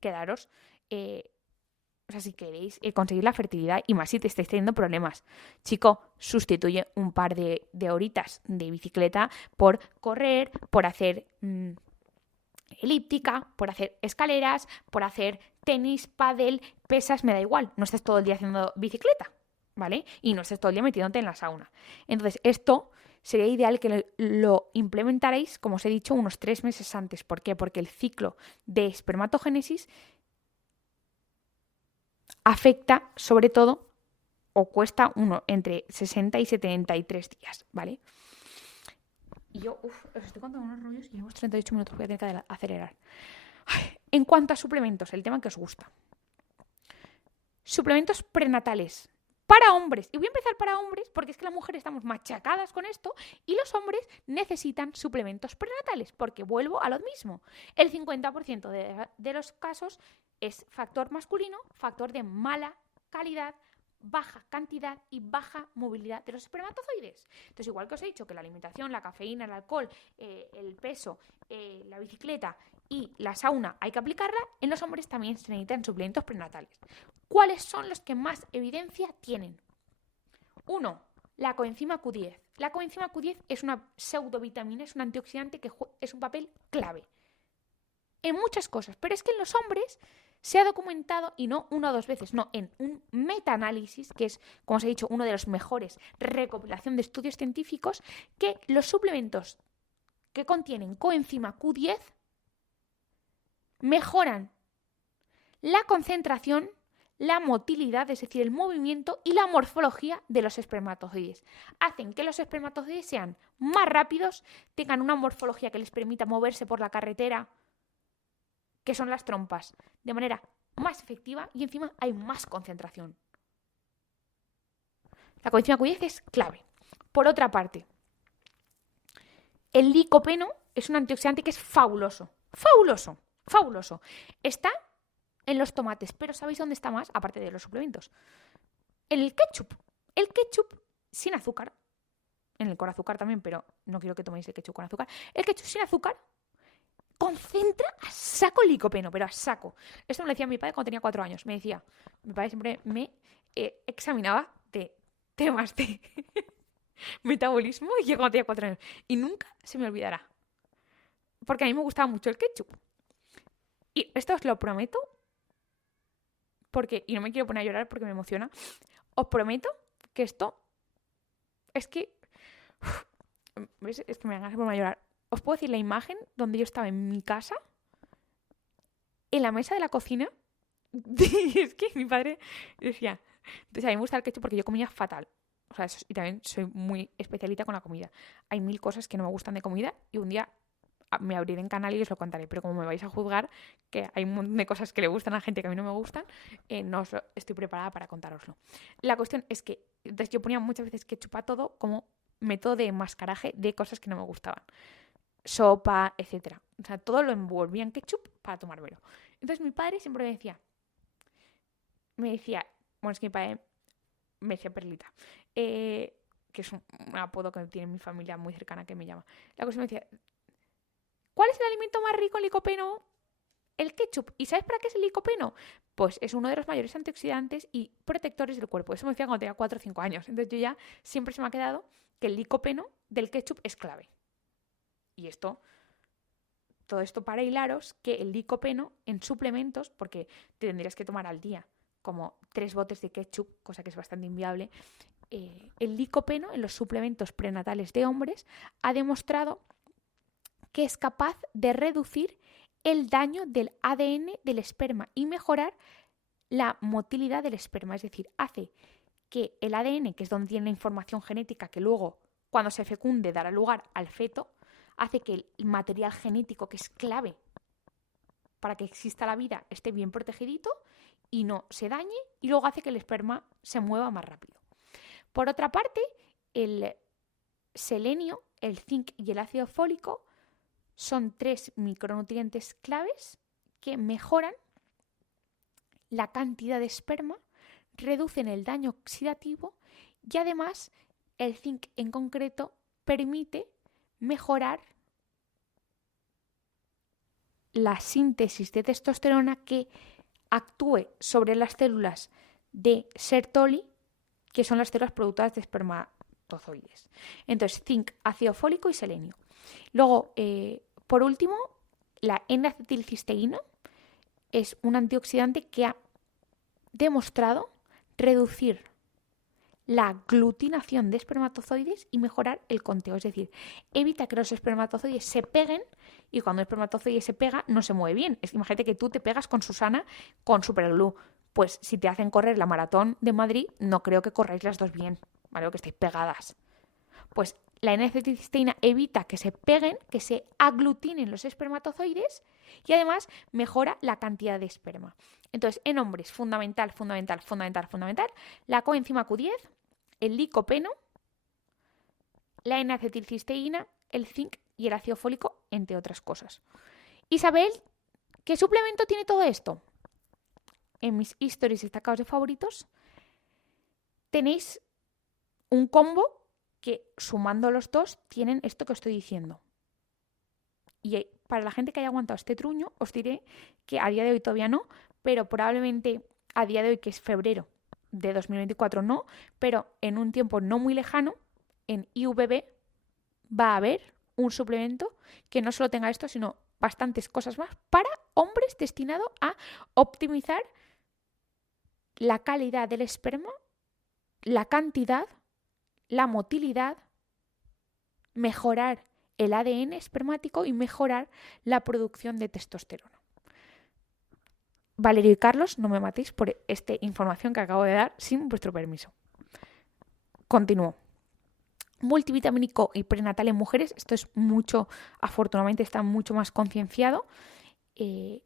quedaros, si queréis conseguir la fertilidad y más si te estáis teniendo problemas. Chico, sustituye un par de horitas de bicicleta por correr, por hacer elíptica, por hacer escaleras, por hacer tenis, pádel, pesas, me da igual. No estés todo el día haciendo bicicleta, ¿vale? Y no estés todo el día metiéndote en la sauna. Entonces, esto sería ideal que lo implementarais, como os he dicho, unos 3 meses antes. ¿Por qué? Porque el ciclo de espermatogénesis afecta sobre todo o cuesta entre 60 y 73 días, ¿vale? Y yo, os estoy contando unos rollos y llevamos 38 minutos, voy a tener que acelerar. En cuanto a suplementos, el tema que os gusta. Suplementos prenatales para hombres. Y voy a empezar para hombres porque es que las mujeres estamos machacadas con esto y los hombres necesitan suplementos prenatales porque vuelvo a lo mismo. El 50% de los casos es factor masculino, factor de mala calidad, baja cantidad y baja movilidad de los espermatozoides. Entonces, igual que os he dicho que la alimentación, la cafeína, el alcohol, el peso, la bicicleta y la sauna hay que aplicarla, en los hombres también se necesitan suplementos prenatales. ¿Cuáles son los que más evidencia tienen? 1. La coenzima Q10. La coenzima Q10 es una pseudovitamina, es un antioxidante que es un papel clave en muchas cosas, pero es que en los hombres se ha documentado, y no 1 o 2 veces, no, en un metaanálisis, que es, como os he dicho, uno de los mejores recopilación de estudios científicos, que los suplementos que contienen coenzima Q10 mejoran la concentración, la motilidad, es decir, el movimiento y la morfología de los espermatozoides. Hacen que los espermatozoides sean más rápidos, tengan una morfología que les permita moverse por la carretera, que son las trompas, de manera más efectiva y encima hay más concentración. La coenzima Q10 es clave. Por otra parte, el licopeno es un antioxidante que es fabuloso. ¡Fabuloso! ¡Fabuloso! Está en los tomates, pero ¿sabéis dónde está más? Aparte de los suplementos. En el ketchup. El ketchup sin azúcar. en el con azúcar también, pero no quiero que toméis el ketchup con azúcar. El ketchup sin azúcar concentra a saco el licopeno, pero a saco. Esto me lo decía mi padre cuando tenía 4 años. Me decía, mi padre siempre me examinaba de temas de metabolismo y yo cuando tenía 4 años. Y nunca se me olvidará. Porque a mí me gustaba mucho el ketchup. Y esto os lo prometo, porque, y no me quiero poner a llorar porque me emociona, os prometo que esto es que... ¿Ves? Es que me dan ganas de ponerme a llorar. Os puedo decir la imagen donde yo estaba en mi casa, en la mesa de la cocina, y es que mi padre decía... Entonces a mí me gusta el ketchup porque yo comía fatal. O sea, y también soy muy especialita con la comida. Hay 1000 cosas que no me gustan de comida y un día me abriré en canal y os lo contaré. Pero como me vais a juzgar, que hay un montón de cosas que le gustan a gente que a mí no me gustan, no os estoy preparada para contároslo. La cuestión es que entonces yo ponía muchas veces ketchup a todo como método de enmascaraje de cosas que no me gustaban. Sopa, etcétera. O sea, todo lo envolvía en ketchup para tomármelo. Entonces mi padre siempre me decía, bueno, es que mi padre me decía Perlita, que es un apodo que tiene mi familia muy cercana que me llama. La cosa me decía, ¿cuál es el alimento más rico en licopeno? El ketchup. ¿Y sabes para qué es el licopeno? Pues es uno de los mayores antioxidantes y protectores del cuerpo. Eso me decía cuando tenía 4 o 5 años. Entonces yo ya siempre se me ha quedado que el licopeno del ketchup es clave. Y todo esto para hilaros que el licopeno en suplementos, porque te tendrías que tomar al día como 3 botes de ketchup, cosa que es bastante inviable, el licopeno en los suplementos prenatales de hombres ha demostrado que es capaz de reducir el daño del ADN del esperma y mejorar la motilidad del esperma. Es decir, hace que el ADN, que es donde tiene la información genética que luego, cuando se fecunde, dará lugar al feto, hace que el material genético, que es clave para que exista la vida, esté bien protegidito y no se dañe, y luego hace que el esperma se mueva más rápido. Por otra parte, el selenio, el zinc y el ácido fólico son 3 micronutrientes claves que mejoran la cantidad de esperma, reducen el daño oxidativo y además el zinc en concreto permite mejorar la síntesis de testosterona que actúe sobre las células de Sertoli, que son las células productoras de espermatozoides. Entonces, zinc, ácido fólico y selenio. Luego, por último, la N-acetilcisteína es un antioxidante que ha demostrado reducir la aglutinación de espermatozoides y mejorar el conteo. Es decir, evita que los espermatozoides se peguen y cuando el espermatozoide se pega no se mueve bien. Imagínate que tú te pegas con Susana con superglue. Pues si te hacen correr la maratón de Madrid, no creo que corráis las dos bien, ¿vale? O que estéis pegadas. Pues la N-acetilcisteína evita que se peguen, que se aglutinen los espermatozoides y además mejora la cantidad de esperma. Entonces, en hombres, fundamental, la coenzima Q10, el licopeno, la N-acetilcisteína, el zinc y el ácido fólico, entre otras cosas. Isabel, ¿qué suplemento tiene todo esto? En mis stories destacados de favoritos tenéis un combo que sumando los dos tienen esto que os estoy diciendo. Y para la gente que haya aguantado este truño, os diré que a día de hoy todavía no, pero probablemente a día de hoy, que es febrero de 2024, no, pero en un tiempo no muy lejano, en IVB va a haber un suplemento que no solo tenga esto, sino bastantes cosas más para hombres, destinado a optimizar la calidad del esperma, la cantidad, la motilidad, mejorar el ADN espermático y mejorar la producción de testosterona. Valerio y Carlos, no me matéis por esta información que acabo de dar sin vuestro permiso. Continúo. Multivitamínico y prenatal en mujeres, esto es mucho, afortunadamente está mucho más concienciado.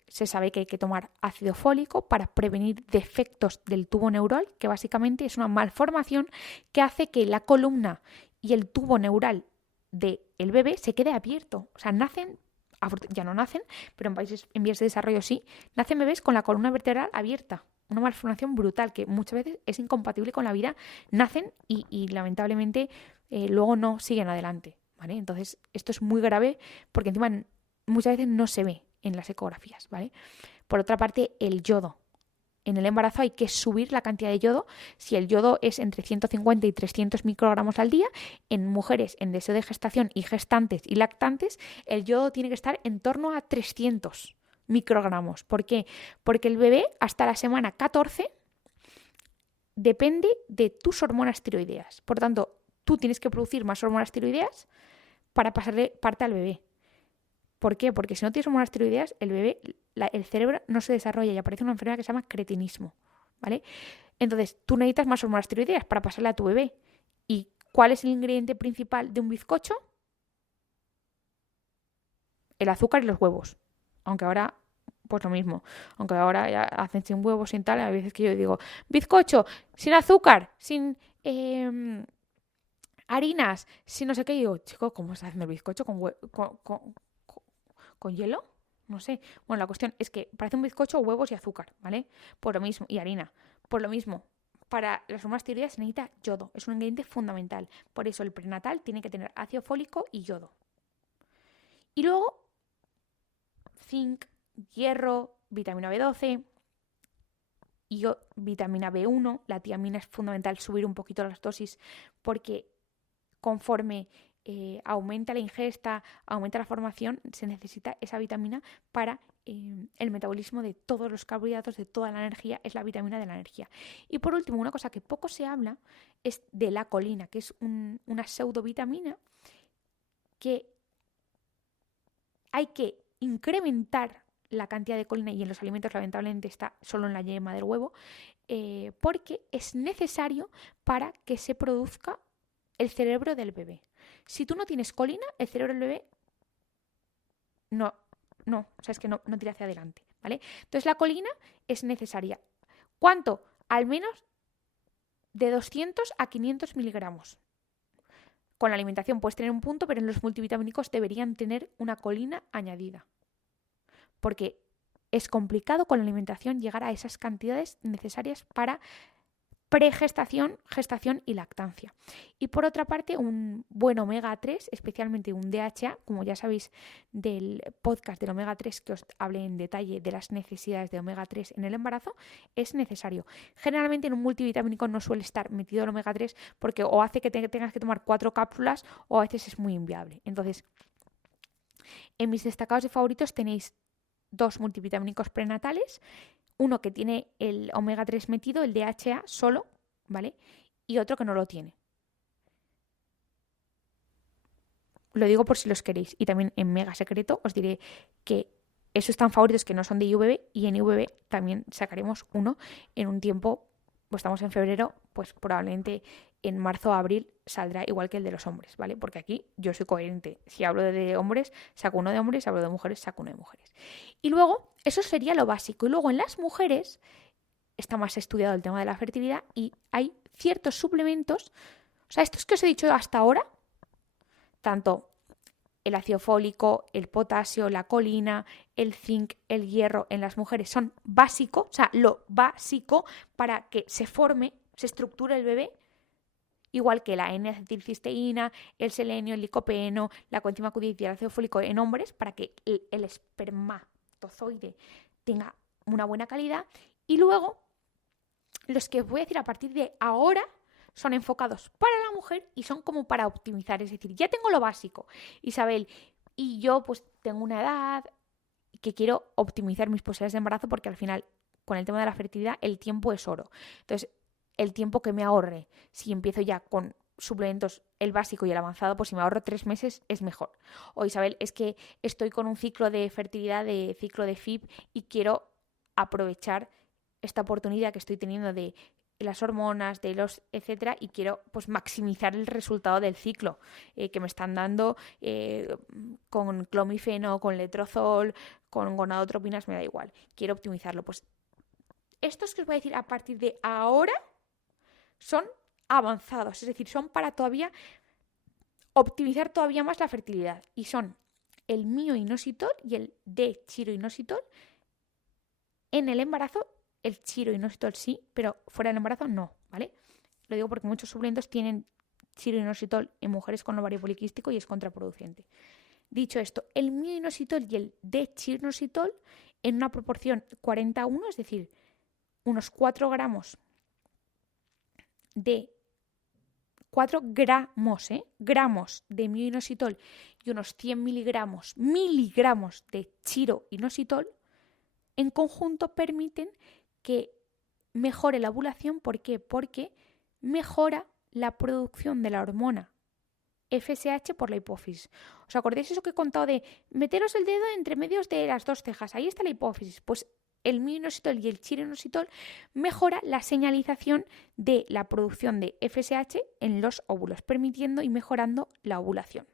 Se sabe que hay que tomar ácido fólico para prevenir defectos del tubo neural, que básicamente es una malformación que hace que la columna y el tubo neural del bebé se quede abierto. O sea, ya no nacen, pero en países en vías de desarrollo sí, nacen bebés con la columna vertebral abierta. Una malformación brutal que muchas veces es incompatible con la vida. Nacen y lamentablemente luego no siguen adelante, ¿vale? Entonces, esto es muy grave porque encima muchas veces no se ve en las ecografías, ¿vale? Por otra parte, el yodo. En el embarazo hay que subir la cantidad de yodo. Si el yodo es entre 150 y 300 microgramos al día, en mujeres en deseo de gestación y gestantes y lactantes, el yodo tiene que estar en torno a 300 microgramos. ¿Por qué? Porque el bebé hasta la semana 14 depende de tus hormonas tiroideas. Por tanto, tú tienes que producir más hormonas tiroideas para pasarle parte al bebé. ¿Por qué? Porque si no tienes hormonas tiroideas, el bebé, el cerebro no se desarrolla y aparece una enfermedad que se llama cretinismo, ¿vale? Entonces, tú necesitas más hormonas tiroideas para pasarle a tu bebé. ¿Y cuál es el ingrediente principal de un bizcocho? El azúcar y los huevos. Aunque ahora, pues lo mismo. Aunque ahora ya hacen sin huevos, sin tal, hay veces que yo digo, bizcocho, sin azúcar, sin harinas, sin no sé qué. Y digo, chico, ¿cómo estás haciendo el bizcocho con hielo? No sé. Bueno, la cuestión es que parece un bizcocho, huevos y azúcar, ¿vale? Por lo mismo, y harina. Por lo mismo, para las hormonas tiroideas se necesita yodo. Es un ingrediente fundamental. Por eso el prenatal tiene que tener ácido fólico y yodo. Y luego, zinc, hierro, vitamina B12 y vitamina B1. La tiamina es fundamental subir un poquito las dosis porque conforme aumenta la ingesta, aumenta la formación, se necesita esa vitamina para el metabolismo de todos los carbohidratos, de toda la energía, es la vitamina de la energía. Y por último, una cosa que poco se habla es de la colina, que es una pseudovitamina que hay que incrementar la cantidad de colina, y en los alimentos lamentablemente está solo en la yema del huevo, porque es necesario para que se produzca el cerebro del bebé. Si tú no tienes colina, el cerebro del bebé no, o sea, es que no tira hacia adelante, ¿vale? Entonces la colina es necesaria. ¿Cuánto? Al menos de 200 a 500 miligramos. Con la alimentación puedes tener un punto, pero en los multivitamínicos deberían tener una colina añadida. Porque es complicado con la alimentación llegar a esas cantidades necesarias para pregestación, gestación y lactancia. Y por otra parte, un buen omega 3, especialmente un DHA, como ya sabéis del podcast del omega 3 que os hablé en detalle de las necesidades de omega 3 en el embarazo, es necesario. Generalmente en un multivitamínico no suele estar metido el omega 3 porque o hace que tengas que tomar 4 cápsulas o a veces es muy inviable. Entonces, en mis destacados y favoritos tenéis 2 multivitamínicos prenatales, uno que tiene el omega 3 metido, el DHA solo, ¿vale? Y otro que no lo tiene. Lo digo por si los queréis. Y también en mega secreto os diré que esos están favoritos que no son de IVB, y en IVB también sacaremos uno en un tiempo, pues estamos en febrero, pues probablemente en marzo o abril saldrá igual que el de los hombres, ¿vale? Porque aquí yo soy coherente. Si hablo de hombres, saco uno de hombres, si hablo de mujeres, saco uno de mujeres. Y luego, eso sería lo básico. Y luego en las mujeres está más estudiado el tema de la fertilidad y hay ciertos suplementos, o sea, estos que os he dicho hasta ahora, tanto el ácido fólico, el potasio, la colina, el zinc, el hierro en las mujeres son básicos, o sea, lo básico para que se forme, se estructure el bebé, igual que la N-acetilcisteína, el selenio, el licopeno, la coenzima Q10 y el ácido fólico en hombres, para que el espermatozoide tenga una buena calidad. Y luego, los que os voy a decir a partir de ahora son enfocados para la mujer y son como para optimizar. Es decir, ya tengo lo básico, Isabel, y yo pues tengo una edad que quiero optimizar mis posibilidades de embarazo porque al final, con el tema de la fertilidad, el tiempo es oro. Entonces, el tiempo que me ahorre, si empiezo ya con suplementos, el básico y el avanzado, pues si me ahorro 3 meses es mejor. O Isabel, es que estoy con un ciclo de fertilidad, de ciclo de FIP, y quiero aprovechar esta oportunidad que estoy teniendo de las hormonas, de los etcétera, y quiero pues maximizar el resultado del ciclo que me están dando con clomifeno, con letrozol, con gonadotropinas, me da igual, quiero optimizarlo. Pues estos que os voy a decir a partir de ahora son avanzados, es decir, son para todavía optimizar todavía más la fertilidad, y son el mioinositol y el D-chiroinositol en el embarazo. El chiroinositol sí, pero fuera del embarazo no, ¿vale? Lo digo porque muchos suplementos tienen chiro-inositol en mujeres con ovario poliquístico y es contraproducente. Dicho esto, el mio-inositol y el dextroinositol en una proporción 40-1, es decir, unos 4 gramos de 4 gramos de mio-inositol y unos 100 miligramos de chiro-inositol, en conjunto permiten que mejore la ovulación. ¿Por qué? Porque mejora la producción de la hormona FSH por la hipófisis. ¿Os acordáis eso que he contado de meteros el dedo entre medios de las dos cejas? Ahí está la hipófisis. Pues el mio-inositol y el chiro-inositol mejora la señalización de la producción de FSH en los óvulos, permitiendo y mejorando la ovulación.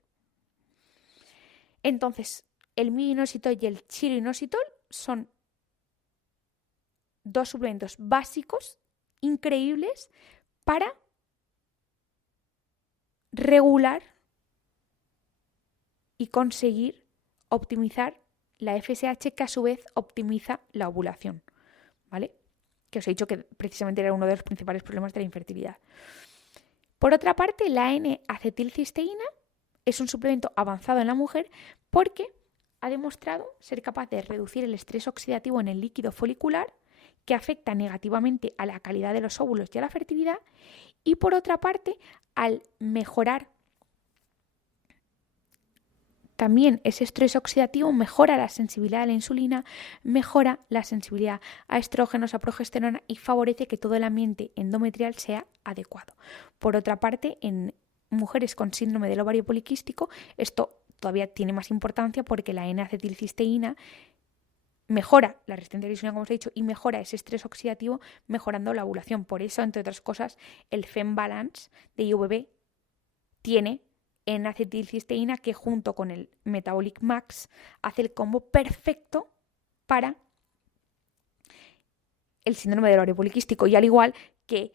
Entonces, el mio-inositol y el chiro-inositol son dos suplementos básicos increíbles para regular y conseguir optimizar la FSH, que a su vez optimiza la ovulación, ¿vale? Que os he dicho que precisamente era uno de los principales problemas de la infertilidad. Por otra parte, la N-acetilcisteína es un suplemento avanzado en la mujer porque ha demostrado ser capaz de reducir el estrés oxidativo en el líquido folicular, que afecta negativamente a la calidad de los óvulos y a la fertilidad, y por otra parte, al mejorar también ese estrés oxidativo, mejora la sensibilidad a la insulina, mejora la sensibilidad a estrógenos, a progesterona y favorece que todo el ambiente endometrial sea adecuado. Por otra parte, en mujeres con síndrome del ovario poliquístico, esto todavía tiene más importancia porque la N-acetilcisteína mejora la resistencia a la insulina, como os he dicho, y mejora ese estrés oxidativo, mejorando la ovulación. Por eso, entre otras cosas, el FemBalance de IVB tiene N-acetilcisteína, que junto con el Metabolic Max hace el combo perfecto para el síndrome del ovario poliquístico. Y al igual que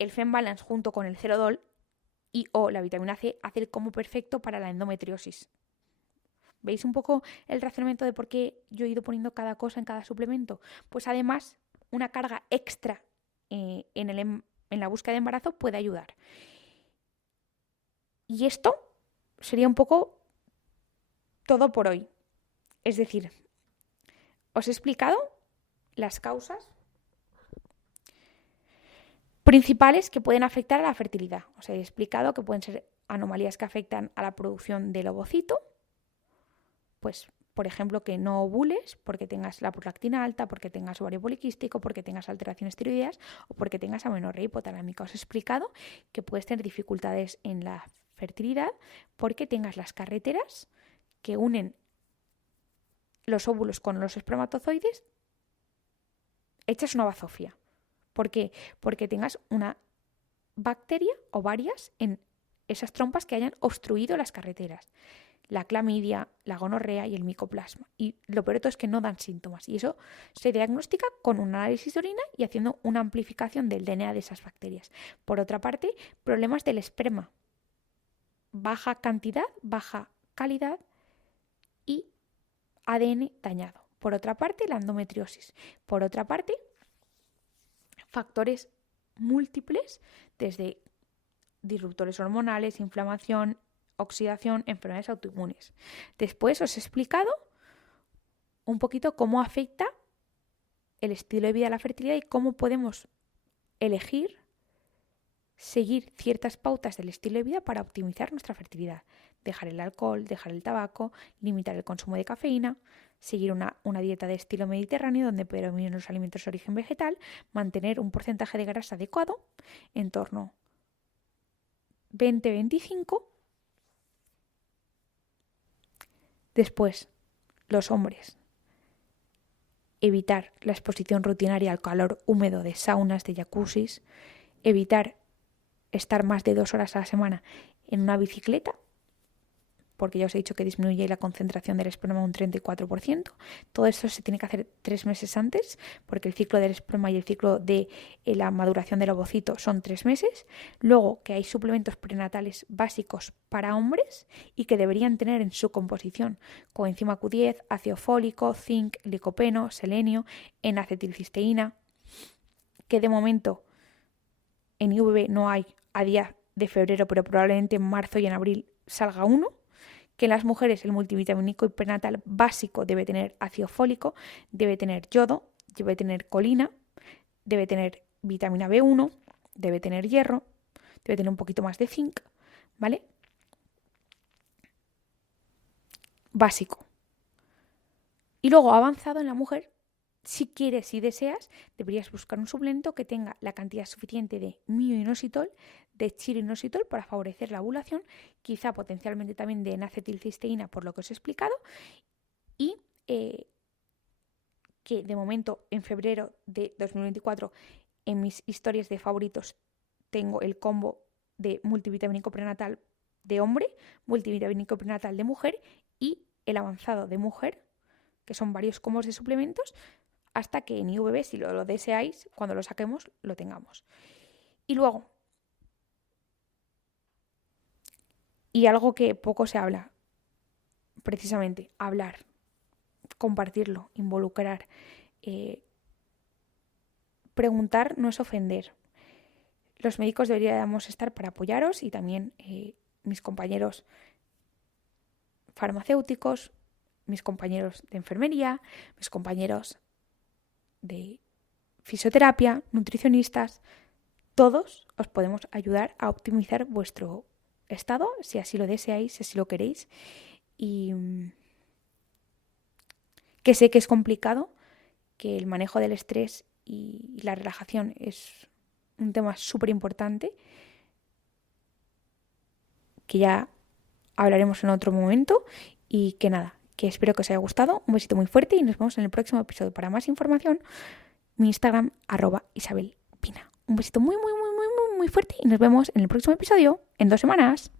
el FemBalance junto con el Cerodol y o la vitamina C hace el combo perfecto para la endometriosis. ¿Veis un poco el razonamiento de por qué yo he ido poniendo cada cosa en cada suplemento? Pues además, una carga extra en la búsqueda de embarazo puede ayudar. Y esto sería un poco todo por hoy. Es decir, os he explicado las causas principales que pueden afectar a la fertilidad. Os he explicado que pueden ser anomalías que afectan a la producción del ovocito. Pues, por ejemplo, que no ovules porque tengas la prolactina alta, porque tengas ovario poliquístico, porque tengas alteraciones tiroideas o porque tengas amenorrea hipotalámica. Os he explicado que puedes tener dificultades en la fertilidad porque tengas las carreteras que unen los óvulos con los espermatozoides hechas una bazofia. ¿Por qué? Porque tengas una bacteria o varias en esas trompas que hayan obstruido las carreteras. La clamidia, la gonorrea y el micoplasma. Y lo peor de todo es que no dan síntomas. Y eso se diagnostica con un análisis de orina y haciendo una amplificación del DNA de esas bacterias. Por otra parte, problemas del esperma. Baja cantidad, baja calidad y ADN dañado. Por otra parte, la endometriosis. Por otra parte, factores múltiples, desde disruptores hormonales, inflamación, oxidación, enfermedades autoinmunes. Después os he explicado un poquito cómo afecta el estilo de vida a la fertilidad y cómo podemos elegir seguir ciertas pautas del estilo de vida para optimizar nuestra fertilidad. Dejar el alcohol, dejar el tabaco, limitar el consumo de cafeína, seguir una dieta de estilo mediterráneo donde predominen los alimentos de origen vegetal, mantener un porcentaje de grasa adecuado, en torno 20-25. Después, los hombres. Evitar la exposición rutinaria al calor húmedo de saunas, de jacuzzis. Evitar estar más de 2 horas a la semana en una bicicleta, porque ya os he dicho que disminuye la concentración del esperma un 34%. Todo esto se tiene que hacer 3 meses antes, porque el ciclo del esperma y el ciclo de la maduración del ovocito son 3 meses. Luego, que hay suplementos prenatales básicos para hombres y que deberían tener en su composición coenzima Q10, ácido fólico, zinc, licopeno, selenio, N-acetilcisteína, que de momento en IVB no hay a día de febrero, pero probablemente en marzo y en abril salga uno. Que en las mujeres el multivitamínico y prenatal básico debe tener ácido fólico, debe tener yodo, debe tener colina, debe tener vitamina B1, debe tener hierro, debe tener un poquito más de zinc, ¿vale? Básico. Y luego avanzado en la mujer, si quieres, si deseas, deberías buscar un suplemento que tenga la cantidad suficiente de mioinositol, de chirinositol para favorecer la ovulación, quizá potencialmente también de N-acetilcisteína por lo que os he explicado, y que de momento en febrero de 2024 en mis historias de favoritos tengo el combo de multivitamínico prenatal de hombre, multivitamínico prenatal de mujer y el avanzado de mujer, que son varios combos de suplementos, hasta que en IVB, si lo deseáis, cuando lo saquemos, lo tengamos. Y luego, y algo que poco se habla, precisamente, hablar, compartirlo, involucrar, preguntar no es ofender. Los médicos deberíamos estar para apoyaros y también mis compañeros farmacéuticos, mis compañeros de enfermería, mis compañeros de fisioterapia, nutricionistas, todos os podemos ayudar a optimizar vuestro estado, si así lo deseáis, si así lo queréis. Y que sé que es complicado, que el manejo del estrés y la relajación es un tema súper importante, que ya hablaremos en otro momento y que nada, que espero que os haya gustado. Un besito muy fuerte y nos vemos en el próximo episodio. Para más información, mi Instagram, @IsabelPina. Un besito muy, muy, muy, muy, muy, muy fuerte y nos vemos en el próximo episodio en 2 semanas.